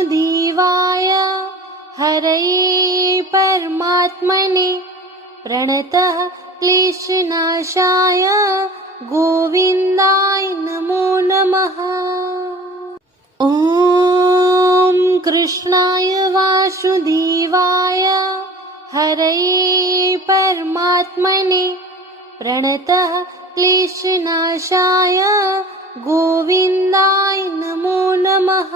वासुदेवाय हरये परमात्मने प्रणतः क्लेशनाशाय गोविन्दाय नमो नमः। ॐ कृष्णाय वासुदेवाय हरये परमात्मने प्रणतः क्लेशनाशाय गोविन्दाय नमो नमः।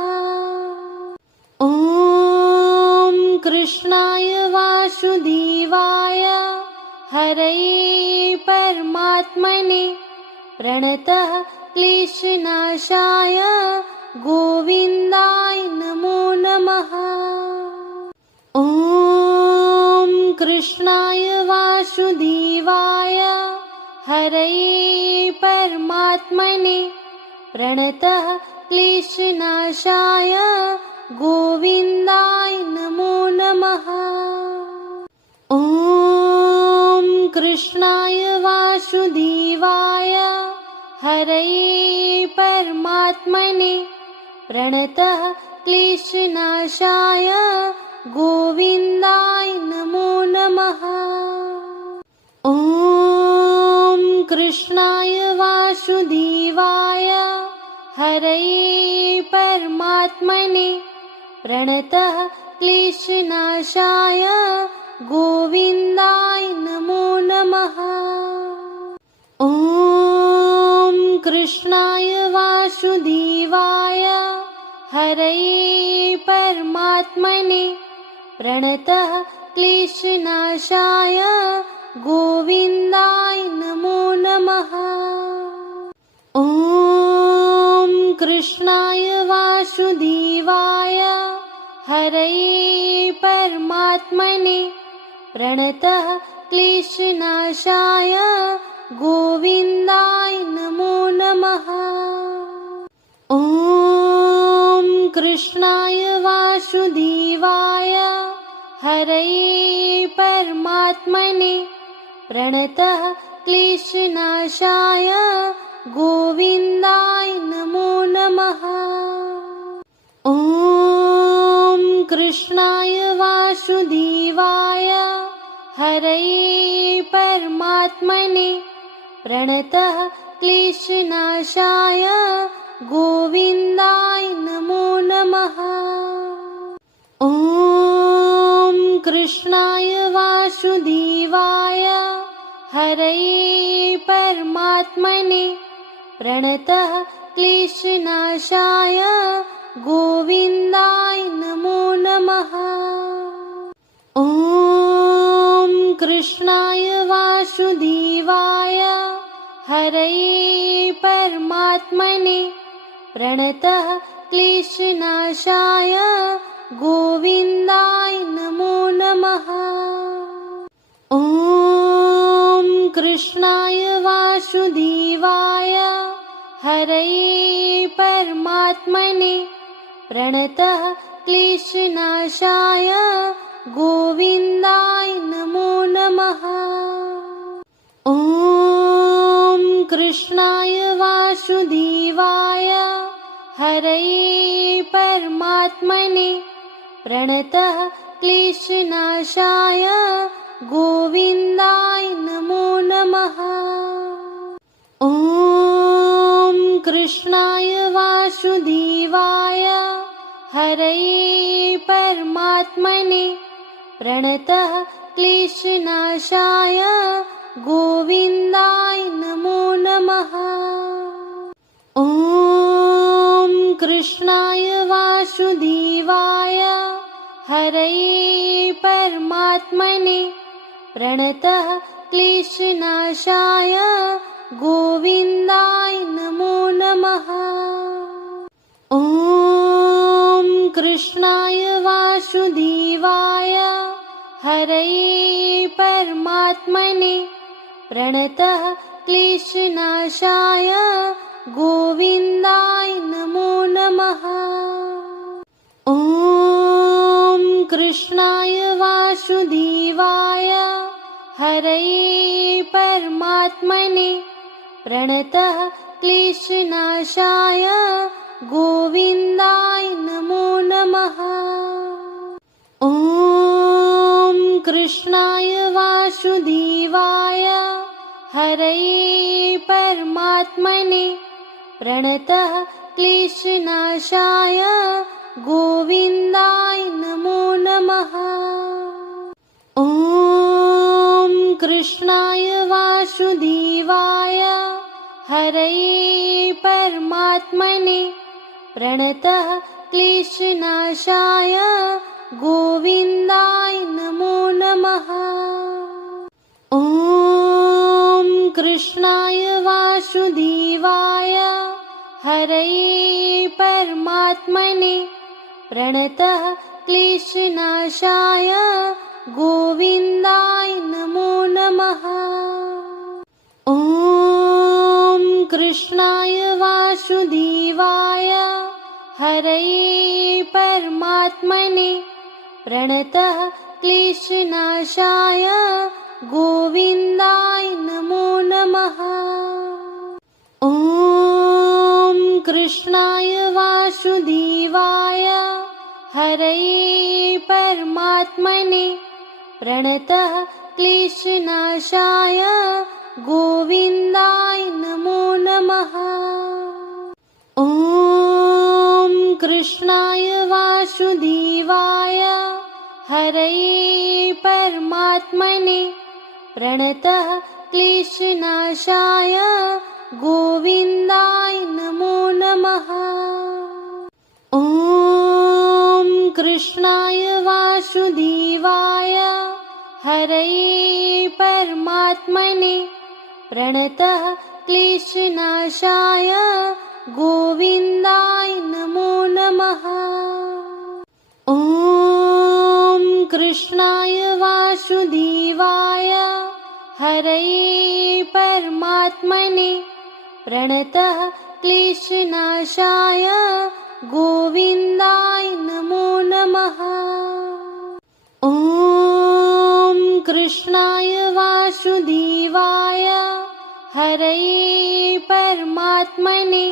ॐ कृष्णाय वासुदेवाय हरये परमात्मने प्रणतः क्लेशनाशाय गोविन्दाय नमो नमः। ॐ कृष्णाय वासुदेवाय हरये परमात्मने प्रणतः क्लेशनाशाय गोविन्दाय नमो नमः। ॐ कृष्णाय वासुदेवाय हरये परमात्मने प्रणतः क्लेशनाशाय गोविन्दाय नमो नमः। ॐ कृष्णाय वासुदेवाय हरये परमात्मने प्रणतः क्लेशनाशाय गोविन्दाय नमो नमः। ॐ कृष्णाय वासुदेवाय हरये परमात्मने प्रणतः क्लेशनाशाय गोविन्दाय नमो नमः। ॐ कृष्णाय वासुदेवाय हरये परमात्मने प्रणतः क्लेशनाशाय गोविन्दाय नमो नमः। ॐ कृष्णाय वासुदेवाय हरये परमात्मने प्रणतः क्लेशनाशाय गोविन्दाय नमो नमः। ॐ कृष्णाय वासुदेवाय हरये परमात्मने प्रणतः क्लेशनाशाय गोविन्दाय नमो नमः। ॐ कृष्णाय वासुदेवाय हरये परमात्मने प्रणतः क्लेशनाशाय गोविन्दाय नमो नमः। ॐ कृष्णाय वासुदेवाय हरये परमात्मने प्रणतः क्लेशनाशाय गोविन्दाय नमो नमः। ॐ कृष्णाय वासुदेवाय हरये परमात्मने प्रणतः क्लेशनाशाय गोविन्दाय नमो नमः। ॐ कृष्णाय वासुदेवाय हरये परमात्मने प्रणतः क्लेशनाशाय गोविन्दाय नमो नमः। ॐ कृष्णाय वासुदेवाय हरये परमात्मने प्रणतः क्लेशनाशाय गोविन्दाय नमो नमः। ॐ कृष्णाय वासुदेवाय हरये परमात्मने प्रणतः क्लेशनाशाय गोविन्दाय नमो नमः। ॐ कृष्णाय वासुदेवाय हरये परमात्मने प्रणतः क्लेशनाशाय गोविन्दाय नमो नमः। ॐ कृष्णाय वासुदेवाय हरये परमात्मने प्रणतः क्लेशनाशाय गोविन्दाय नमो नमः। नमः। ॐ कृष्णाय वासुदेवाय हरये परमात्मने प्रणतः क्लेशनाशाय गोविन्दाय नमो नमः। ॐ कृष्णाय वासुदेवाय हरये परमात्मने प्रणतः क्लेशनाशाय गोविन्दाय नमो नमः। ॐ कृष्णाय वासुदेवाय हरये परमात्मने प्रणतः क्लेशनाशाय गोविन्दाय नमो नमः। ॐ कृष्णाय वासुदेवाय हरये परमात्मने प्रणतः क्लेशनाशाय गोविन्दाय नमो नमः। ॐ कृष्णाय वासुदेवाय हरये परमात्मने प्रणतः क्लेशनाशाय गोविन्दाय नमो नमः। ॐ कृष्णाय वासुदेवाय हरये परमात्मने प्रणतः क्लेशनाशाय गोविन्दाय नमो नमः। ॐ कृष्णाय वासुदेवाय हरये परमात्मने प्रणतः क्लेशनाशाय गोविन्दाय नमो नमः। ॐ कृष्णाय वासुदेवाय हरये परमात्मने प्रणतः क्लेशनाशाय गोविन्दाय नमो नमः। ॐ कृष्णाय वासुदेवाय हरये परमात्मने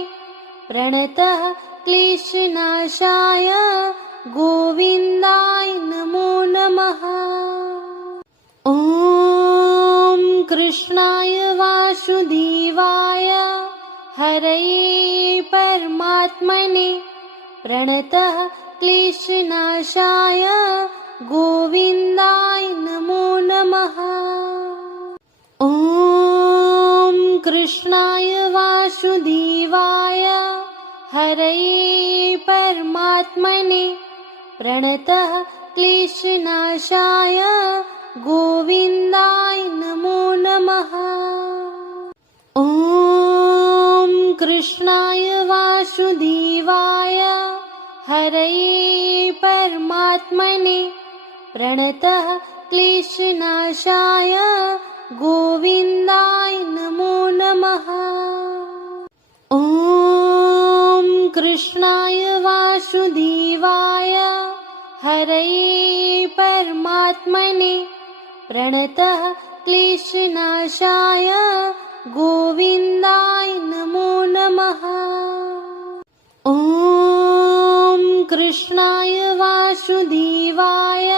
प्रणतः क्लेशनाशाय गोविन्दाय नमो नमः। ॐ कृष्णाय वासुदेवाय हरये परमात्मने प्रणतः क्लेशनाशाय गोविन्दाय नमो नमः। ॐ कृष्णाय वासुदेवाय हरये परमात्मने प्रणतः क्लेशनाशाय गोविन्दाय नमो नमः। ॐ कृष्णाय वासुदेवाय हरये परमात्मने प्रणतः क्लेशनाशाय गोविन्दाय नमो नमः। ॐ कृष्णाय वासुदेवाय हरये परमात्मने प्रणतः क्लेशनाशाय गोविन्दाय नमो नमः। ॐ कृष्णाय वासुदेवाय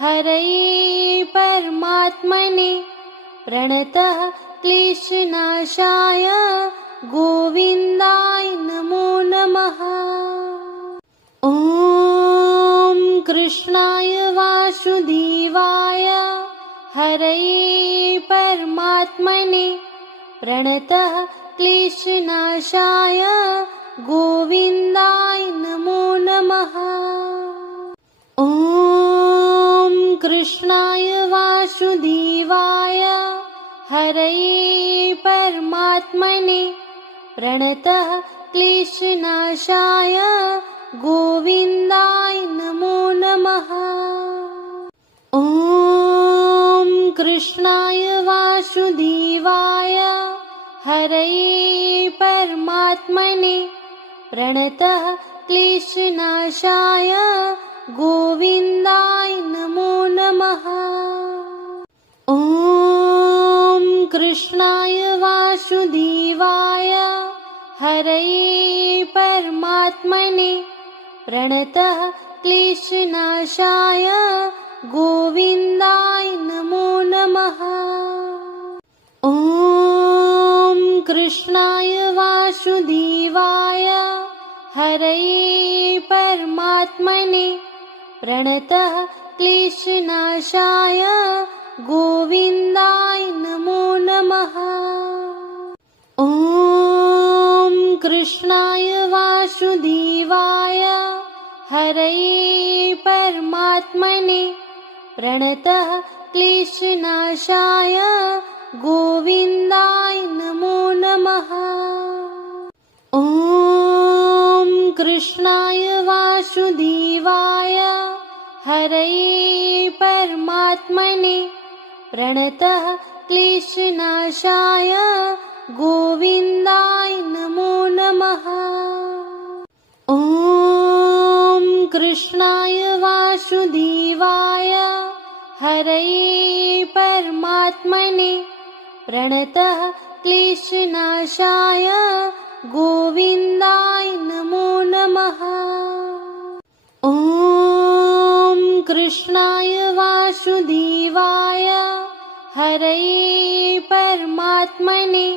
हरये परमात्मने प्रणतः क्लेशनाशाय गोविन्दाय नमो नमः। ॐ कृष्णाय वासुदेवाय हरये परमात्मने प्रणतः क्लेशनाशाय गोविन्दाय नमो नमः। ॐ कृष्णाय वासुदेवाय हरये परमात्मने प्रणतः क्लेशनाशाय गोविन्दाय नमो नमः। ॐ कृष्णाय वासुदेवाय हरये परमात्मने प्रणतः क्लेशनाशाय गोविन्दाय नमो नमः। ॐ कृष्णाय वासुदेवाय हरये परमात्मने प्रणतः क्लेशनाशाय गोविन्दाय नमो नमः। ॐ कृष्णाय वासुदेवाय हरये परमात्मने प्रणतः क्लेशनाशाय गोविन्दाय नमो नमः। ॐ कृष्णाय वासुदेवाय हरये परमात्मने प्रणतः क्लेशनाशाय गोविन्दाय नमो नमः। ॐ कृष्णाय वासुदेवाय हरये परमात्मने प्रणतः क्लेशनाशाय गोविन्दाय नमो नमः। ॐ कृष्णाय वासुदेवाय हरये परमात्मने प्रणतः क्लेशनाशाय गोविन्दाय नमो नमः। ॐ कृष्णाय वासुदेवाय हरये परमात्मने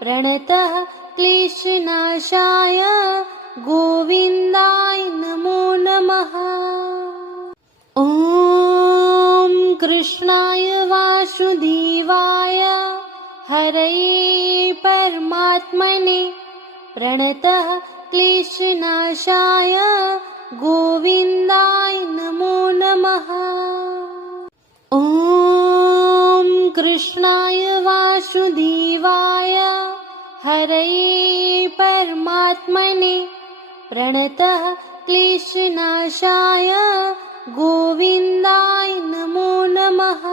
प्रणतः क्लेशनाशाय गोविन्दाय नमो नमः। ॐ कृष्णाय वासुदेवाय हरये परमात्मने प्रणतः क्लेशनाशाय गोविन्दाय नमो नमः। ॐ कृष्णाय वासुदेवाय हरये परमात्मने प्रणतः क्लेशनाशाय गोविन्दाय नमो नमः।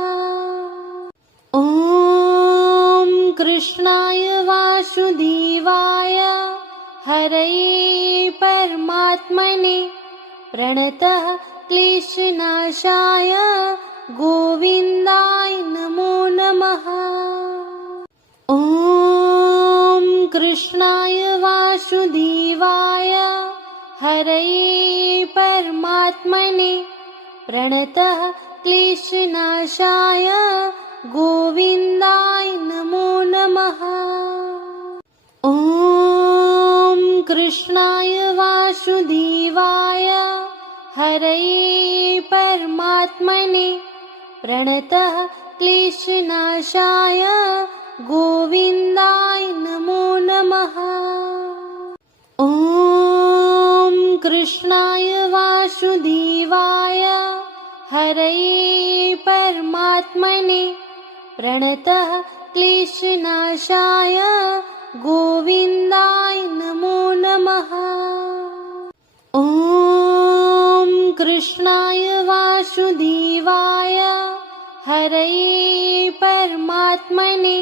ॐ कृष्णाय वासुदेवाय हरये परमात्मने प्रणतः क्लेशनाशाय गोविन्दाय नमो नमः। ॐ कृष्णाय वासुदेवाय हरये परमात्मने प्रणतः क्लेशनाशाय गोविन्दाय नमो नमः। ॐ कृष्णाय वासुदेवाय हरये परमात्मने प्रणतः क्लेशनाशाय गोविन्दाय नमो नमः। ॐ कृष्णाय वासुदेवाय हरये परमात्मने प्रणतः क्लेशनाशाय गोविन्दाय नमो नमः। ॐ कृष्णाय वासुदेवाय हरये परमात्मने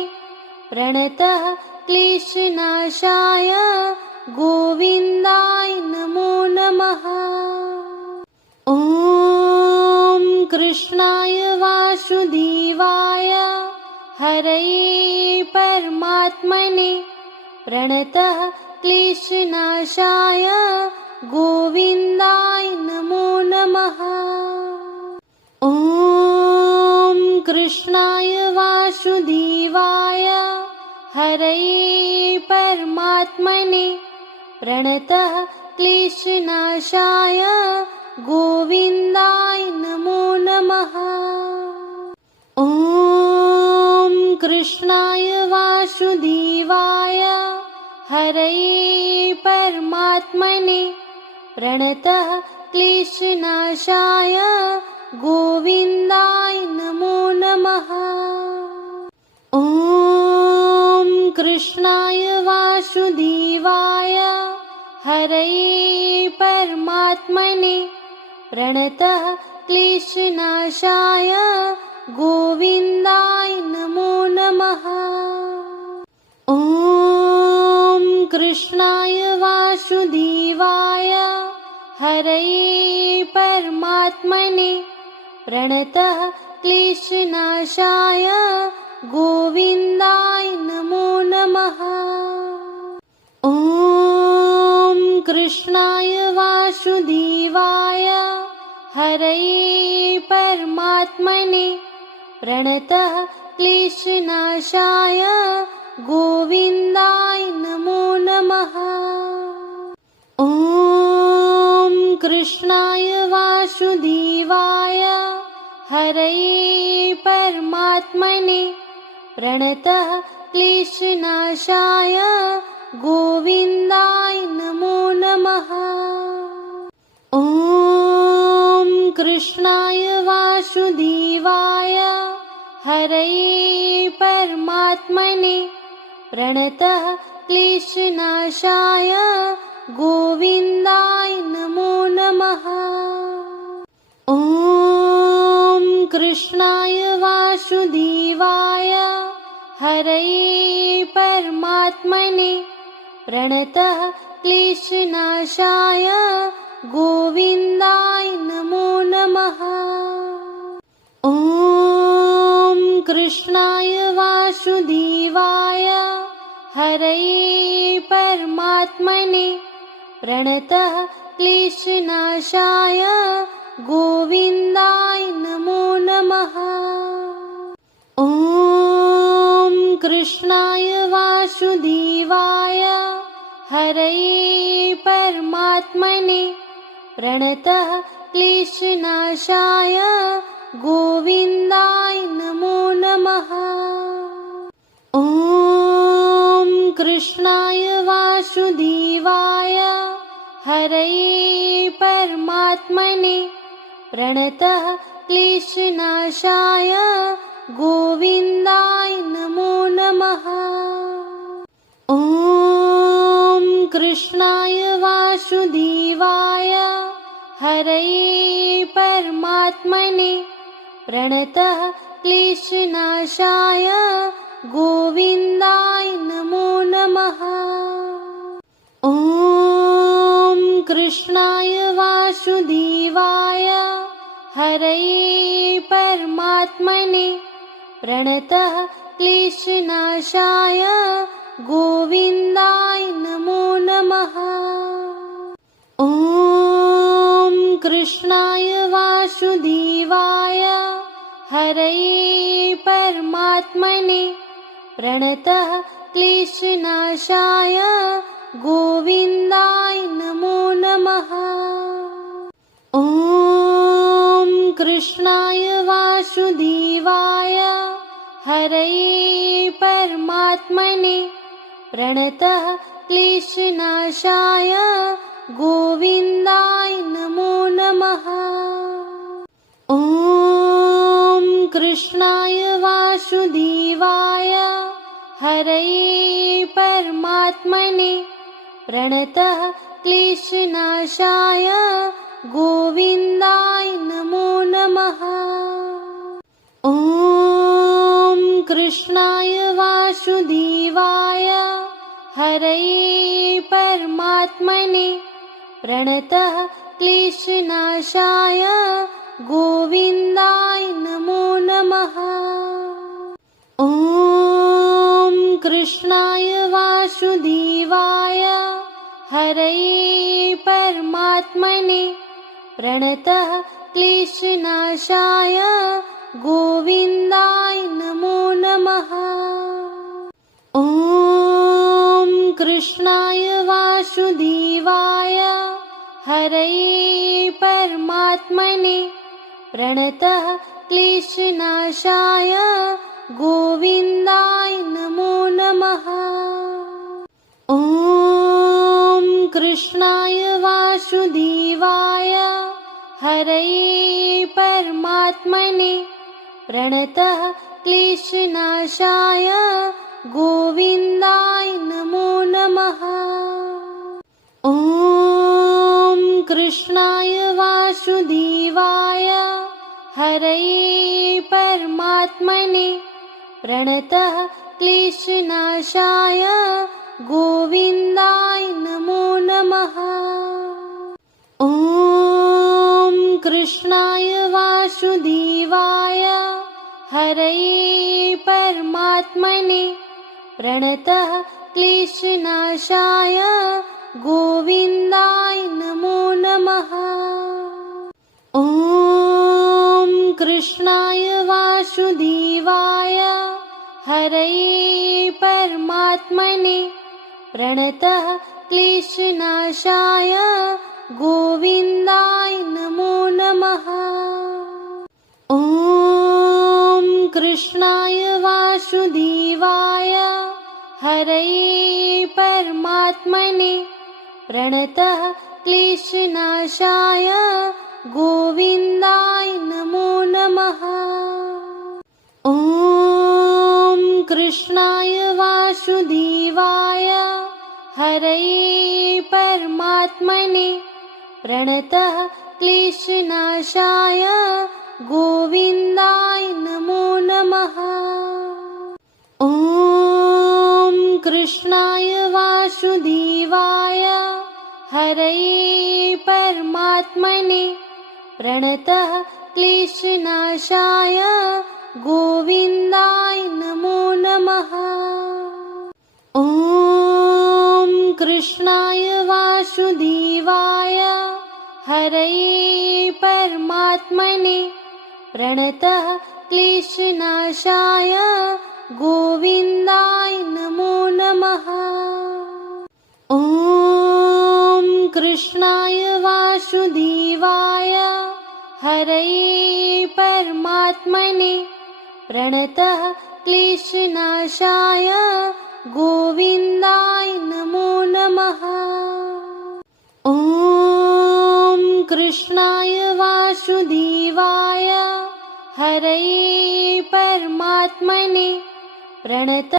प्रणतः क्लेशनाशाय गोविन्दाय नमो नमः। ॐ कृष्णाय वासुदेवाय हरये परमात्मने प्रणतः क्लेशनाशाय गोविन्दाय नमो नमः। ॐ कृष्णाय वासुदेवाय हरये परमात्मने प्रणतः क्लेशनाशाय गोविन्दाय नमो नमः। ॐ कृष्णाय वासुदेवाय हरये परमात्मने प्रणतः क्लेशनाशाय गोविन्दाय नमो नमः। ॐ कृष्णाय वासुदेवाय हरये परमात्मने प्रणतः क्लेशनाशाय गोविन्दाय नमो नमः। ॐ कृष्णाय वासुदेवाय हरये परमात्मने प्रणतः क्लेशनाशाय गोविन्दाय नमो नमः। ॐ कृष्णाय वासुदेवाय हरये परमात्मने प्रणतः क्लेशनाशाय गोविन्दाय नमो नमः। ॐ कृष्णाय वासुदेवाय हरये परमात्मने प्रणतः क्लेशनाशाय गोविन्दाय नमो नमः। ॐ कृष्णाय वासुदेवाय हरये परमात्मने प्रणतः क्लेशनाशाय गोविन्दाय नमो नमः। ॐ कृष्णाय वासुदेवाय हरये परमात्मने प्रणतः क्लेशनाशाय गोविन्दाय नमो नमः। ॐ कृष्णाय वासुदेवाय हरये परमात्मने प्रणतः क्लेशनाशाय गोविन्दाय नमो नमः। ॐ कृष्णाय वासुदेवाय हरये परमात्मने प्रणतः क्लेशनाशाय गोविन्दाय नमो नमः। ॐ कृष्णाय वासुदेवाय हरये परमात्मने प्रणतः क्लेशनाशाय गोविन्दाय नमो नमः। ॐ कृष्णाय वासुदेवाय हरये परमात्मने प्रणतः क्लेशनाशाय गोविन्दाय नमो नमः। ॐ कृष्णाय वासुदेवाय हरये परमात्मने प्रणतः क्लेशनाशाय गोविन्दाय नमो नमः। ॐ कृष्णाय वासुदेवाय हरये परमात्मने प्रणतः क्लेशनाशाय गोविन्दाय नमो नमः। ॐ कृष्णाय वासुदेवाय हरये परमात्मने प्रणतः क्लेशनाशाय गोविन्दाय नमो नमः। ॐ कृष्णाय वासुदेवाय हरये परमात्मने प्रणतः क्लेशनाशाय गोविन्दाय नमो नमः। ॐ कृष्णाय वासुदेवाय हरये परमात्मने प्रणतः क्लेशनाशाय गोविन्दाय नमो नमः। ॐ कृष्णाय वासुदेवाय हरये परमात्मने प्रणतः क्लेशनाशाय गोविन्दाय नमो नमः। ॐ कृष्णाय वासुदेवाय हरये परमात्मने प्रणतः क्लेशनाशाय गोविन्दाय नमो नमः। ॐ कृष्णाय वासुदेवाय हरये परमात्मने प्रणतः क्लेशनाशाय गोविन्दाय नमो नमः। ॐ कृष्णाय वासुदेवाय हरये परमात्मने प्रणतः क्लेशनाशाय गोविन्दाय नमो नमः। ॐ कृष्णाय वासुदेवाय हरये परमात्मने प्रणतः क्लेशनाशाय गोविन्दाय नमो नमः। ॐ परमात्मने प्रणतः क्लेशनाशाय गोविन्दाय नमो नमः। ॐ कृष्णाय वासुदेवाय हरये परमात्मने प्रणतः क्लेशनाशाय गोविन्दाय नमो नमः। ॐ कृष्णाय वासुदेवाय हरये परमात्मने प्रणतः क्लेशनाशाय गोविन्दाय नमो नमः। ॐ कृष्णाय वासुदेवाय हरये परमात्मने प्रणतः क्लेशनाशाय गोविन्दाय नमो नमः। ॐ कृष्णाय वासुदेवाय हरये परमात्मने प्रणतः क्लेशनाशाय गोविन्दाय नमो नमः। ॐ कृष्णाय वासुदेवाय हरये परमात्मने प्रणतः क्लेशनाशाय गोविन्दाय नमो नमः। ॐ कृष्णाय वासुदेवाय हरये परमात्मने प्रणतः